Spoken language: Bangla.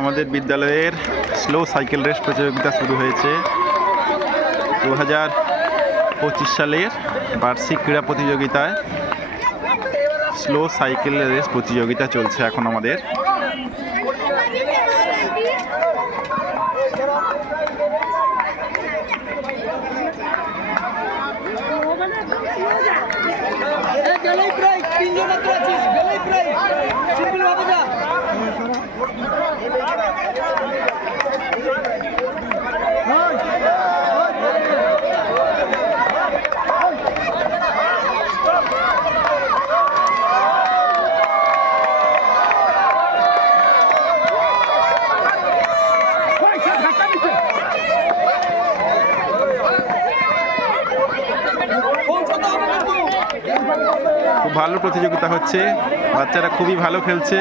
আমাদের বিদ্যালয়ের স্লো সাইকেল রেস প্রতিযোগিতা শুরু হয়েছে। দু হাজার পঁচিশ সালের বার্ষিক ক্রীড়া প্রতিযোগিতায় স্লো সাইকেল রেস প্রতিযোগিতা চলছে এখন আমাদের। খুব ভালো প্রতিযোগিতা হচ্ছে। বাচ্চারা খুবই ভালো খেলছে।